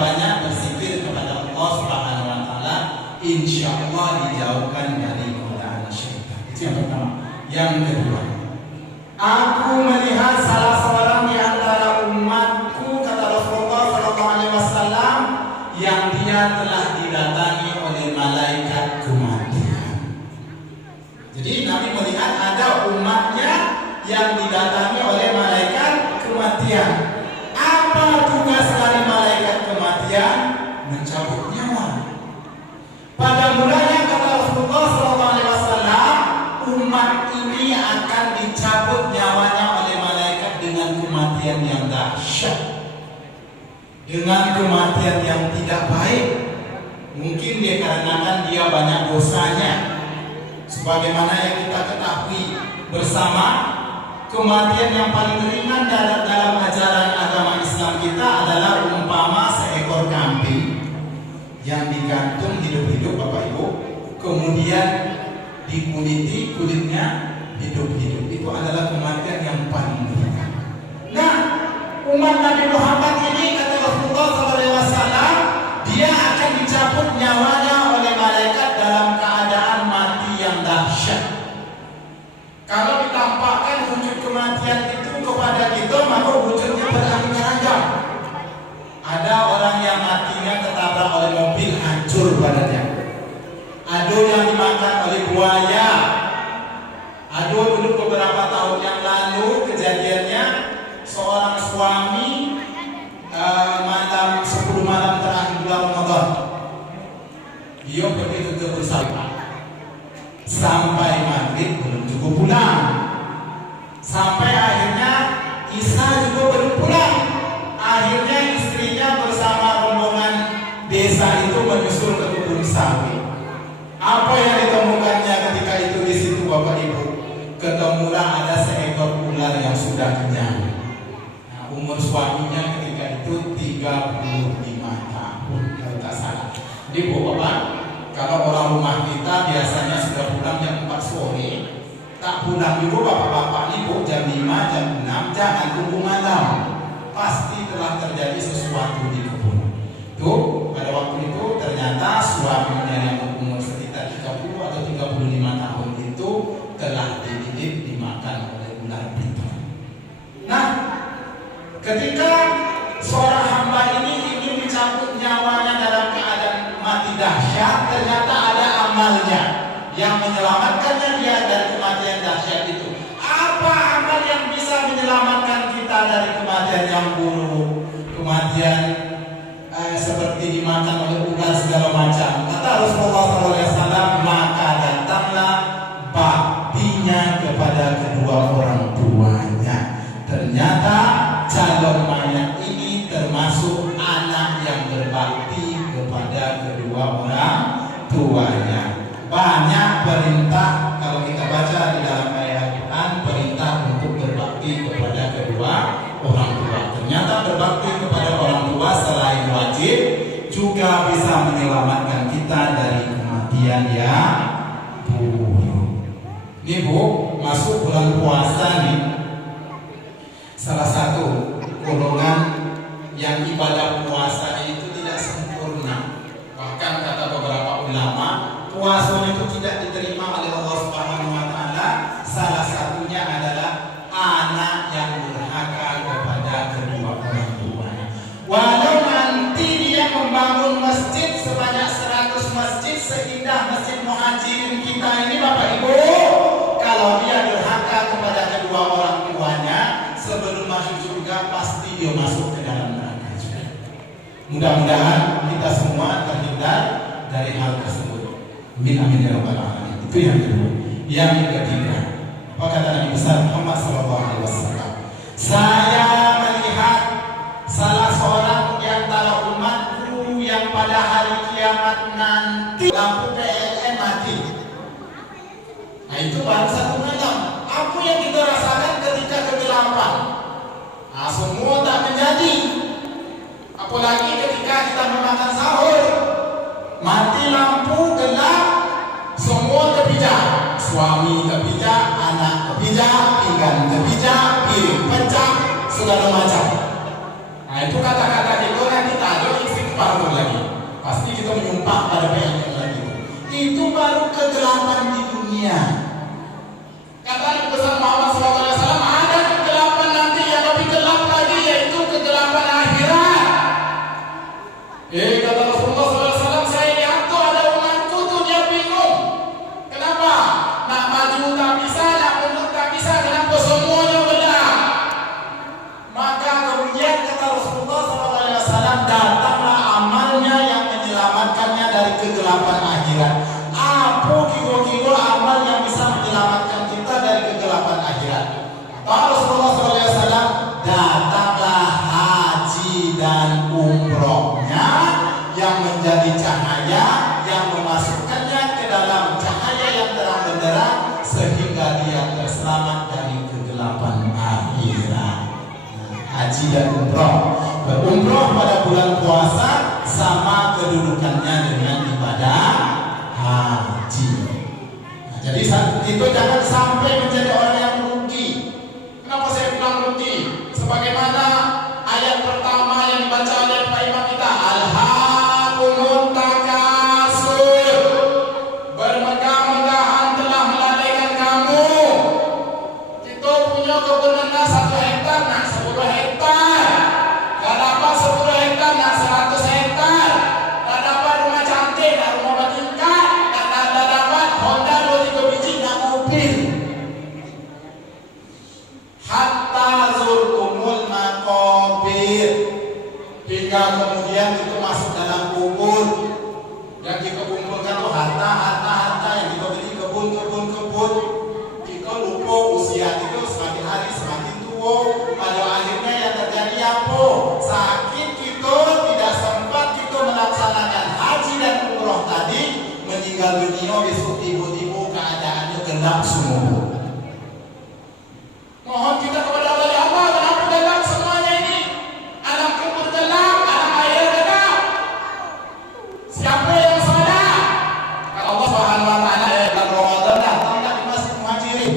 banyak berzikir kepada Allah Subhanahu wa taala, insyaallah dijauhkan dari godaan syaitan. Itu yang pertama. Yang kedua, aku melihat salah seorang di antara umatku, kata Rasulullah sallallahu alaihi wasallam, yang dia telah didatangi oleh malaikat kematian. Jadi Nabi melihat ada umatnya yang didatangi oleh malaikat kematian. Apa tugas dari malaikat kematian? Mencabut nyawa. Pada mulanya kata Rasulullah SAW, umat ini akan dicabut nyawanya oleh malaikat dengan kematian yang dahsyat, dengan kematian yang tidak baik. Mungkin dikarenakan dia banyak dosanya. Sebagaimana yang kita ketahui bersama, kematian yang paling ringan dalam ajaran agama Islam kita adalah umpama seekor kambing yang digantung hidup-hidup, Bapak Ibu, kemudian dikuliti, kulitnya hidup-hidup. Itu adalah kematian yang paling ringan. Nah, umat Nabi Muhammad ini, kata Rasulullah SAW, dia akan dicabut nyawanya oleh malaikat dalam keadaan mati yang dahsyat. Kalau ditampakkan wujud kematian itu kepada kita, maka wujudnya beraneka ragam. Ada orang yang matinya ketabrak oleh mobil, hancur badannya. Ada yang dimakan oleh buaya. Ada dulu beberapa tahun yang lalu kejadiannya, seorang suami malam 10 malam terakhir bulan Ramadan, dia pergi ke bersama sampai maghrib belum cukup pulang, sampai akhirnya Isya juga belum pulang. Akhirnya istrinya bersama rombongan desa itu menyusul ke kebun sawit. Apa yang ditemukannya ketika itu di situ, Bapak Ibu? Ketemulah ada seekor ular yang sudah kenyang. Nah, umur suaminya ketika itu 35 tahun kalau tak salah. Jadi Bapak, kalau orang rumah kita biasanya sudah pulang jam 4 sore, tak pulang dulu bapak-bapak nih Bu, jam 5, jam 6, jangan tunggu malam. Pasti telah terjadi sesuatu di kebun. Tuh, pada waktu itu ternyata suaminya yang umur sekitar 30 atau 35 tahun itu telah digigit, dimakan oleh ular piton. Nah, ketika seorang hamba ini ingin dicabut nyawanya dalam keadaan mati dahsyat, ternyata ada amalnya yang menyelamatkannya dia dari kematian dahsyat itu. Apa amal yang bisa menyelamatkan kita dari kematian yang buruk, kematian seperti dimakan oleh ular segala macam? Kata Rasulullah SAW, maka datanglah baktinya kepada kedua orang tuanya. Ternyata calon mayat ini termasuk anak yang berbakti kepada kedua orang tuanya. Banyak perintah kalau kita baca di dalam ayat Al-Quran, perintah untuk berbakti kepada kedua orang tua. Ternyata berbakti kepada orang tua selain wajib juga bisa menyelamatkan kita dari kematian yang buruk. Ini Bu, masuk bulan puasa nih, salah satu golongan yang ibadah puasa itu tidak sempurna. Bahkan kata beberapa ulama, puasanya itu tidak diterima oleh Allah Subhanahu wa taala. Salah satunya adalah anak yang durhaka kepada kedua orang tuanya. Walau nanti dia membangun masjid sebanyak 100 masjid seindah Masjid Muhajirin kita ini, Bapak Ibu, kalau dia durhaka kepada kedua orang tuanya, sebelum masuk surga pasti dia masuk ke dalam neraka juga. Mudah-mudahan kita semua terhindar dari hal tersebut. Amin ya rabbal alamin. Itu yang kedua. Yang ketiga, apa kata Nabi besar Muhammad SAW? Saya melihat salah seorang di antara umatku yang pada hari kiamat nanti lampu PLN mati. Nah, itu baru satu malam. Apa yang kita rasakan ketika kegelapan? Nah, semua tak menjadi. Apalagi ketika kita memakan sahur, mati lampu, gelap, semua terpijak. Suami terpijak, anak terpijak, ikan terpijak, piring pecah, segala macam. Nah, itu kata-kata itu nanti tak ada istighfar. bangun lagi. Pasti kita menyumpah pada PLN lagi. Itu baru kegelapan di dunia. Kata Nabi besar Muhammad SAW, ada kegelapan nanti yang lebih gelap lagi, yaitu kegelapan akhirat. Kata Rasulullah SAW, saya lihat tuh ada umatku tuh dia bingung. Kenapa? Nak maju tak bisa, nak mundur tak bisa, kenapa semuanya benar? Maka kemudian kata Rasulullah SAW, datanglah amalnya yang menyelamatkannya dari kegelapan akhirat. Apa kira-kira amal yang bisa menyelamatkan kita dari kegelapan akhirat? Kata Rasulullah SAW, datanglah haji dan umrohnya yang menjadi cahaya yang memasukkannya ke dalam cahaya yang terang benderang sehingga dia terselamat dari kegelapan akhirat. Haji dan umroh. Berumroh pada bulan puasa sama kedudukannya dengan ibadah haji. Jadi itu jangan sampai menjadi orang yang rugi. Kenapa saya bilang rugi? Sebagaimana ayat pertama yang dibaca oleh Pak Imam kita, Alhaakumut Takasur, bermegah-megahan telah melalaikan kamu. Kita punya kebun rendah 1 hektar, nak 10 hektar. Gak dapat 10 hektar, nak 100 hektar. Gak dapat rumah cantik, nak rumah bertingkat. Gak dapat Honda 2-3 biji, nak mobil. Hatta zurkumul maqabir, hingga kemudian itu masuk dalam kubur. Yang kita kumpulkan itu harta yang kita beli, kebun. Kita lupa usia itu semakin hari semakin tua. Pada akhirnya yang terjadi apa? Sakit kita, tidak sempat kita melaksanakan haji dan umroh tadi, meninggal dunia besok tiba-tiba keadaannya gelap semua. Mohon kita kepada Allah, ya Allah, kenapa gelap semuanya ini? Alam kubur gelap, alam air gelap. Siapa yang salah? Kalau Allah Subhanahu wa taala bulan Ramadan datang di Masjid Muhajirin.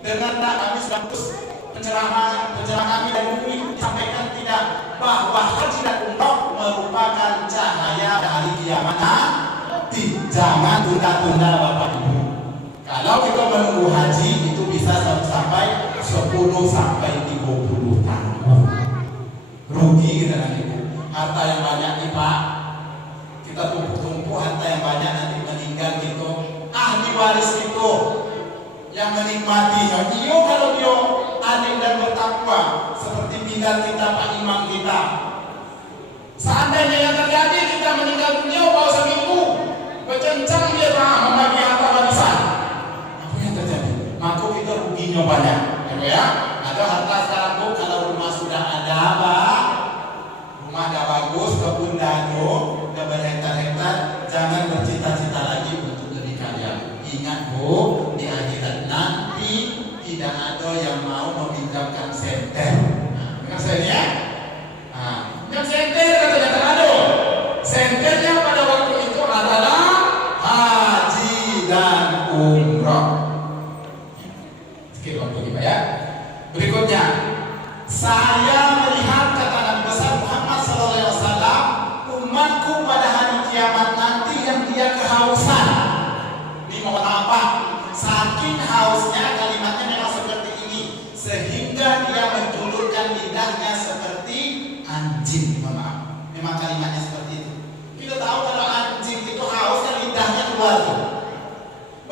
Dengan kami sedang terus pencerahan kami dan ini disampaikan tidak bahwa haji dan umroh merupakan cahaya dari kiamat nanti. Jangan tunda-tunda Bapak Ibu. Kalau kita menunggu haji itu bisa sampai 10 sampai 30 tahun. Rugi kita nanti. Harta yang banyak nih Pak, kita tumpuk-tumpuk harta yang banyak, nanti meninggal gitu. Ahli waris itu yang menikmatinya. Dia kalau dia alim dan bertakwa seperti tinggal kita Pak Imam kita. Seandainya yang terjadi kita meninggal dunia baru seminggu, bercencang dia membagi harta warisan. Maka kita ruginya banyak, ya. Ada harta sekarang tuh, kalau rumah sudah ada, Pak, rumah dah bagus, kebun dah ada, dah berhektar-hektar, jangan bercita-cita lagi untuk lebih kaya. Ingat Bu, di akhirat nanti tidak ada yang mau meminjamkan senter. Dengar saya ya? Yang senter katanya tak ada. Senternya pada waktu itu adalah haji dan umroh. Ya. Berikutnya, saya melihat kata Nabi besar Muhammad SAW, umatku pada hari kiamat nanti yang dia kehausan. Ini mohon apa? Saking hausnya kalimatnya memang seperti ini, sehingga dia menjulurkan lidahnya seperti anjing. Maaf, memang kalimatnya seperti itu. Kita tahu kalau anjing itu haus kan lidahnya keluar.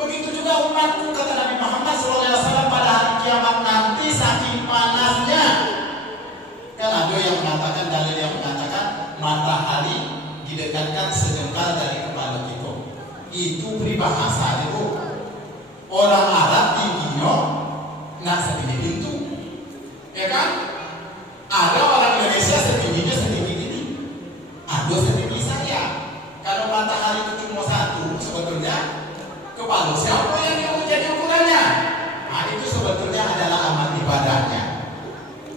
Begitu juga umatku kata Nabi Muhammad SAW pada hari kiamat nanti saking panasnya. Kan ada yang mengatakan, dalil yang mengatakan matahari didekatkan sejengkal dari kepala kita. Itu peribahasa itu. Orang Arab tingginya nak setinggi pintu, ya kan? Ada orang Indonesia setingginya setinggi ini, ada setinggi saya. Kalau matahari itu cuma satu, sebetulnya kepala siapa yang menjadi ukurannya? Nah, itu sebetulnya adalah amal ibadahnya.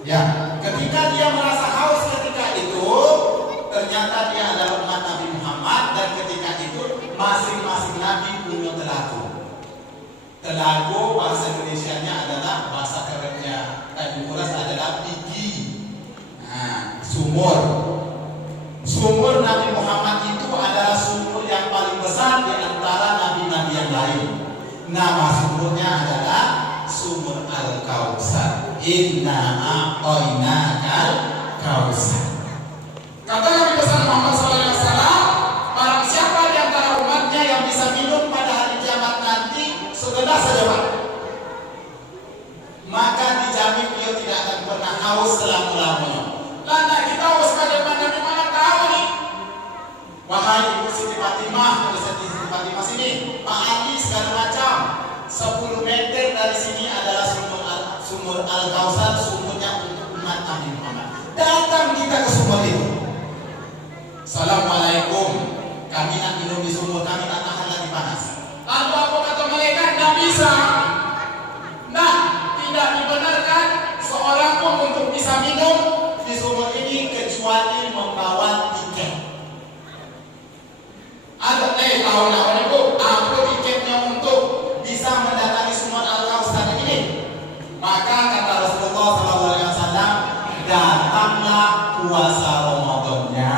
Ya, ketika dia merasa haus ketika itu, ternyata dia adalah umat Nabi Muhammad, dan ketika itu masing-masing nabi punya telaga. Telaga bahasa Indonesianya adalah, bahasa kerennya Tanjung Kuras adalah pigi. Nah, sumur. Sumur Nabi Muhammad itu adalah sumur yang paling besar di antara nabi-nabi yang lain. Nama sumurnya adalah sumur Al-Kautsar. Inna a'tainakal kautsar. Kata Nabi besar Muhammad SAW, barang siapa di antara umatnya yang bisa minum pada hari kiamat nanti segelas saja, Pak, maka dijamin dia tidak akan pernah haus selama-lamanya. Lana kita haus bagaimana dimana tahu nih? Wahai Ibu Siti Fatimah, Siti Fatimah sini, Pak Ali segala macam. 10 meter dari sini adalah sumur Al-Kautsar, sumurnya untuk umat Nabi Muhammad. Datang kita ke sumur itu. Assalamualaikum, kami nak minum di sumur, kami tak tahan lagi panas. Lalu apa kata mereka? Tidak bisa. Nah, tidak dibenarkan seorang pun untuk bisa minum di sumur ini kecuali membawa tiket. Ada tahu nak Ibu, apa tiketnya untuk bisa mendatangi sumur Al-Kautsar ini? Maka kata Rasulullah SAW, datanglah puasa Ramadannya,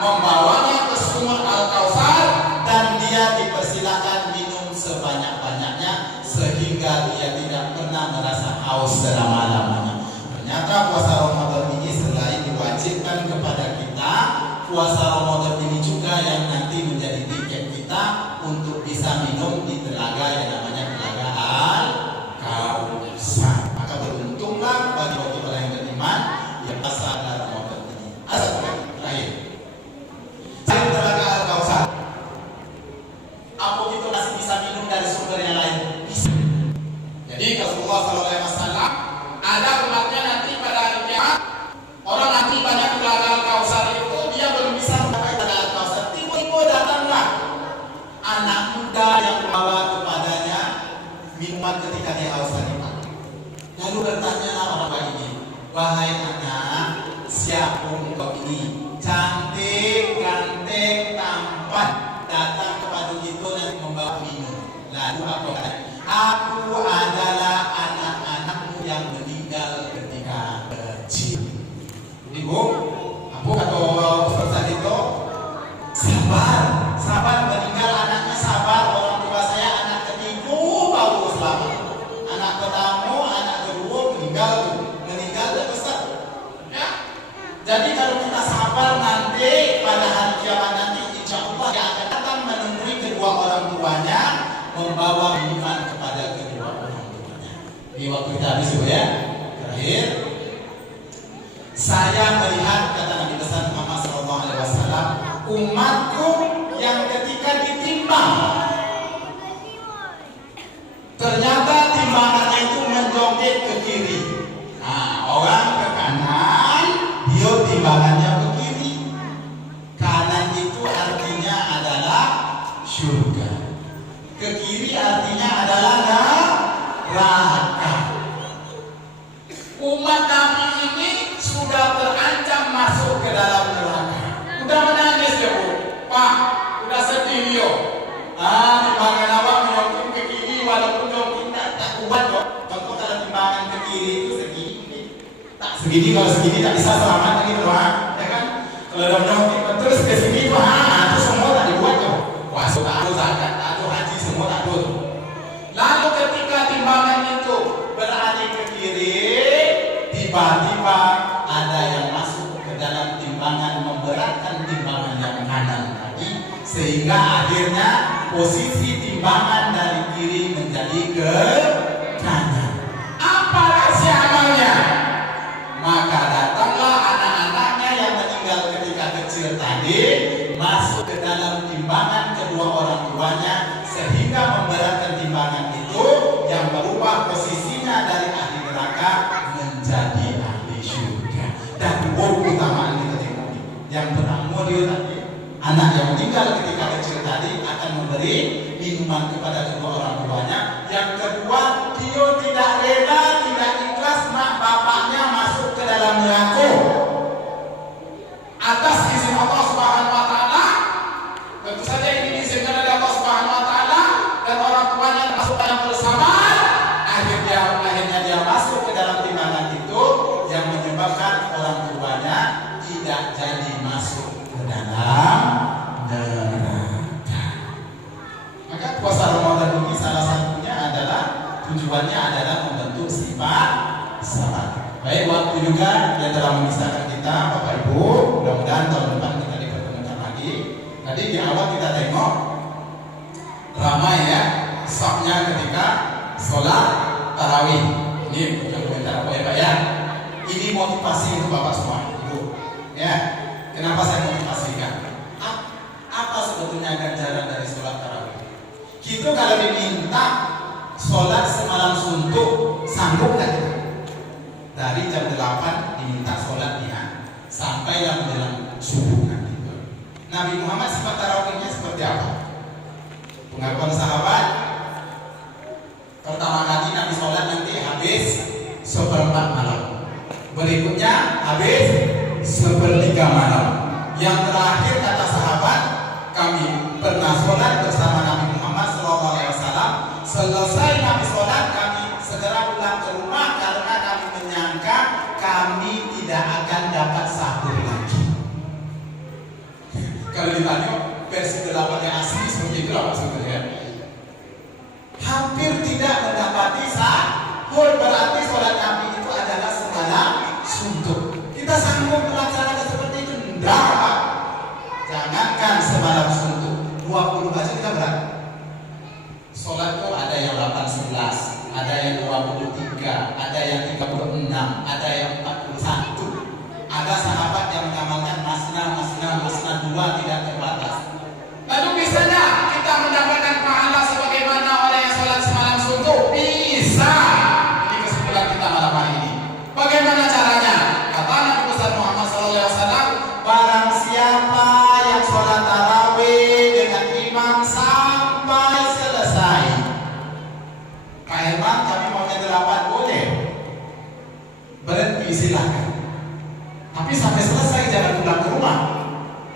membawanya ke sumur Al-Kautsar, dan dia dipersilakan minum sebanyak-banyaknya sehingga dia tidak pernah merasa haus selama-lamanya. Ternyata puasa Ramadan ini selain diwajibkan kepada kita, puasa Ramadan ini juga yang nanti menjadi tiket kita untuk bisa minum di telaga yang namanya telaga Al-Kautsar. Maka beruntunglah bagi orang yang beriman yang puasa Ramadan ini. Asal terakhir, telaga Al-Kautsar. Apa kita masih bisa minum dari sumber yang lain? Bisa. Jadi Rasulullah SAW ada umatnya nanti pada hari kiamat, orang nanti banyak di telaga Al-Kautsar itu dia belum bisa mencapai telaga Al-Kautsar. Tiba-tiba datanglah anak muda yang membawa kepadanya minuman ketika dia haus tadi. Lalu bertanyalah orang tua ini, wahai anak, siapa engkau ini? Cantik, ganteng, tampan, datang kepada kita dan membawa minum. Lalu apa kata? Aku adalah anak-anakmu yang meninggal ketika kecil. Ibu, apa kata Ustaz itu? Sabar meninggal anaknya, sabar. Orang tua saya anak ketiga baru selamat. Anak pertama, anak kedua meninggal dah besar. Ya. Jadi kalau kita sabar nanti pada hari kiamat nanti, insya Allah dia akan datang menemui kedua orang tuanya, membawa minuman kepada kedua orang tuanya. Di waktu kita habis ya. Terakhir, saya melihat kata Nabi besar Muhammad SAW, umatku yang ketika ditimbang ternyata timbangannya itu menjongkit ke kiri. Nah, orang ke kanan, dia timbangannya ke kiri. Kanan itu artinya adalah surga, ke kiri artinya adalah neraka. Umat Nabi ini sudah terancam masuk ke dalam neraka. Udah menangis ya Bu, Pak, udah sedih yo. Timbangan awak menyokong ke kiri walaupun jongkit tak kuat kok. Contoh kalau timbangan ke kiri itu segini, tak segini, kalau segini tak bisa selamat lagi doang, ya kan? Kalau udah menyokong terus ke sini itu, itu semua tak dibuat kok. Puasa tak ada, zakat tak ada, haji semua tak ada. Lalu ketika timbangan itu berada ke kiri, tiba-tiba ada yang masuk ke dalam timbangan, memberatkan timbangan yang kanan tadi, sehingga akhirnya posisi timbangan dari kiri menjadi ke kanan. Apa rahasia amalnya? Maka datanglah anak-anaknya yang meninggal ketika kecil tadi, masuk ke dalam timbangan kedua orang tuanya, sehingga memberatkan timbangan itu yang berubah posisinya dari ahli neraka menjadi ahli surga. Dan keutamaan kita tengok ini. Yang pertama dia tadi, anak yang meninggal ketika kecil tadi akan memberi minuman kepada kedua orang tuanya. Yang kedua, dia tidak rela, tidak ikhlas mak bapaknya masuk ke dalam neraka. Atas izin Allah Subhanahu wa taala, tentu saja ini diizinkan oleh Allah Subhanahu wa taala, dan orang tuanya masuk dalam bersamaan, akhirnya dia masuk ke dalam timbangan itu, yang menyebabkan orang tuanya tidak jadi masuk ke dalam neraka. Maka puasa Ramadan ini salah satunya adalah tujuannya adalah membentuk sifat sabar. Baik, waktu juga yang telah memisahkan kita, Bapak Ibu. Mudah-mudahan tahun depan kita dipertemukan lagi. Tadi di awal kita tengok ramai ya safnya ketika sholat tarawih. Ini komentar apa ya Pak ya? Ini motivasi untuk Bapak semua, Ibu. Ya, kenapa saya motivasikan? Apa sebetulnya ganjaran dari sholat tarawih? Kita kalau diminta sholat semalam suntuk, sanggup nggak kita? Dari jam 8 diminta sholatnya sampai menjelang subuh nanti. Nabi Muhammad sifat tarawihnya seperti apa? Pengakuan sahabat, pertama kali Nabi sholat nanti habis 1/4 malam, berikutnya habis 1/3 malam, yang terakhir kata sahabat, kami pernah sholat bersama Nabi Muhammad SAW. Selesai kami sholat, kami segera pulang ke rumah karena kami menyangka kami tidak akan dapat sahur lagi. Kalau ditanya versi 8 yang asli seperti itu apa sebenarnya? Hampir tidak mendapati sahur, berarti sholat Nabi itu adalah semalam suntuk. Kita sanggup melaksanakan seperti itu? Tidak. Jangankan semalam suntuk, 20 aja kita berat. Sholat itu ada yang 8-11, ada yang 23, ada yang 36, ada yang 41. Ada sahabat yang mengamalkan masna 2 tidak terbatas. Lalu bisa nggak kita mendapatkan pahala sebagaimana orang yang sholat semalam suntuk? Bisa. Ini kesimpulan kita malam hari ini. Bagaimana caranya? Kata Nabi besar Muhammad SAW, barang siapa yang sholat tarawih dengan imam sampai selesai. Pak Herman, kami maunya 8 boleh. Berhenti silahkan. Tapi sampai selesai, jangan pulang ke rumah.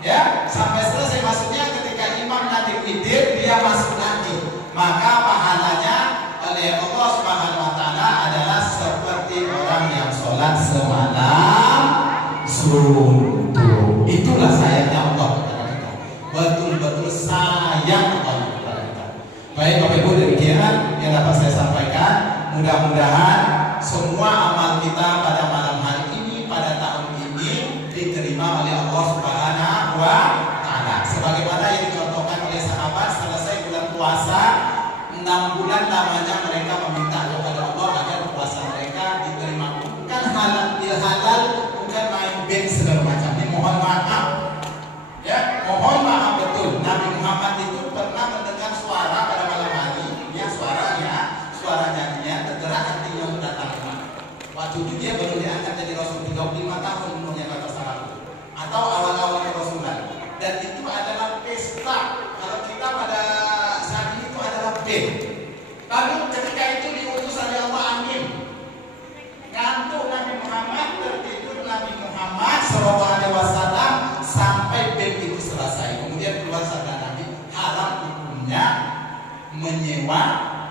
Ya, sampai selesai, maksudnya ketika imam nanti witir, dia masuk lagi. Maka pahalanya oleh Allah Subhanahu wa Ta'ala adalah seperti orang yang sholat semalam suntuk. Itulah sayangnya Allah kepada kita. Betul-betul sayang Allah kepada kita. Baik Bapak Ibu, demikian yang dapat saya sampaikan. Mudah-mudahan semua amal kita pada malam hari ini, pada tahun ini diterima oleh Allah Subhanahu wa Ta'ala. Sebagaimana yang dicontohkan oleh sahabat, selesai bulan puasa 6 bulan lamanya mereka meminta kepada Allah agar puasa mereka diterima. Bukan halal, bukan main band segala macam. Ini mohon maaf. Ya, mohon maaf betul. Nabi Muhammad itu pernah mendengar suara pada malam hari. Ya, suaranya dia tergerak hatinya untuk datang ke rumah. Waktu itu dia baru diangkat jadi Rasul 35 tahun umurnya kata sahabat. Atau awal-awal kerasulan. Dan itu adalah pesta. Kalau kita pada saat ini itu adalah band. Lalu ketika itu diutus oleh Allah angin. Ngantuk Nabi Muhammad, tertidur Nabi Muhammad SAW sampai band itu selesai. Kemudian keluar sabda Nabi, haram hukumnya menyewa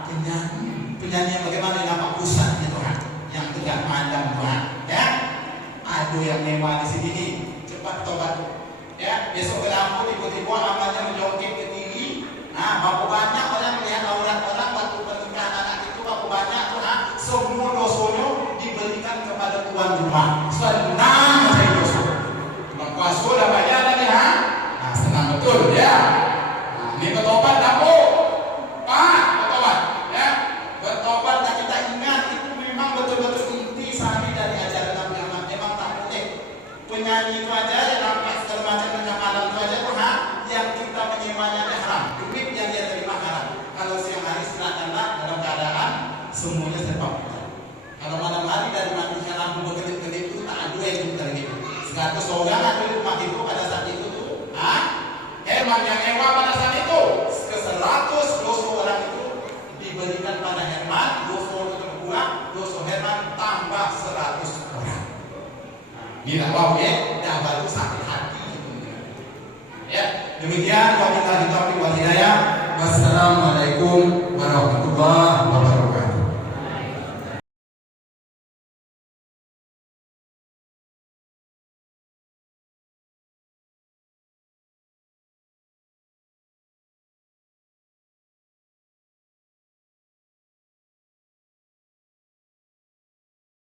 penyanyi yang bagaimana nama pusat itu kan, yang tegak mandang Tuhan. Ya, aduh yang nyewa di sini nih, cepat tobat. Ya, besok ke lampu tiba-tiba amalnya menjongkit ke tinggi. Nah, berapa banyak orang melihat aurat orang waktu pernikahan anak itu, berapa banyak tuh, semua dosonya diberikan kepada tuan rumah. Senang saya dosa. Tuan kuasa dah bayar lagi Nah, senang betul ya. Nah, ini bertobat dapur. Pak, bertobat ya. Bertobat dan kita ingat itu memang betul-betul inti sari dari ajaran Nabi Muhammad. Memang tak boleh penyanyi itu aja yang nampak segala macam dengan malam itu aja tuh yang kita menyewanya haram. Duit yang dia terima haram. Kalau siang hari silakanlah dalam keadaan semuanya serba benar. Kalau malam hari dari matinya lampu berkedip-kedip itu tak ada yang kita gitu. 100 orang ada di rumah itu pada saat itu tuh. Herman yang nyewa pada saat itu ke 100 dosa orang itu diberikan pada Herman, dosa itu berkurang, dosa Herman tambah 100 orang. Ini wow ya, dah baru sakit hati. Ya, demikian wabillahi taufiq wal hidayah. Wassalamualaikum warahmatullahi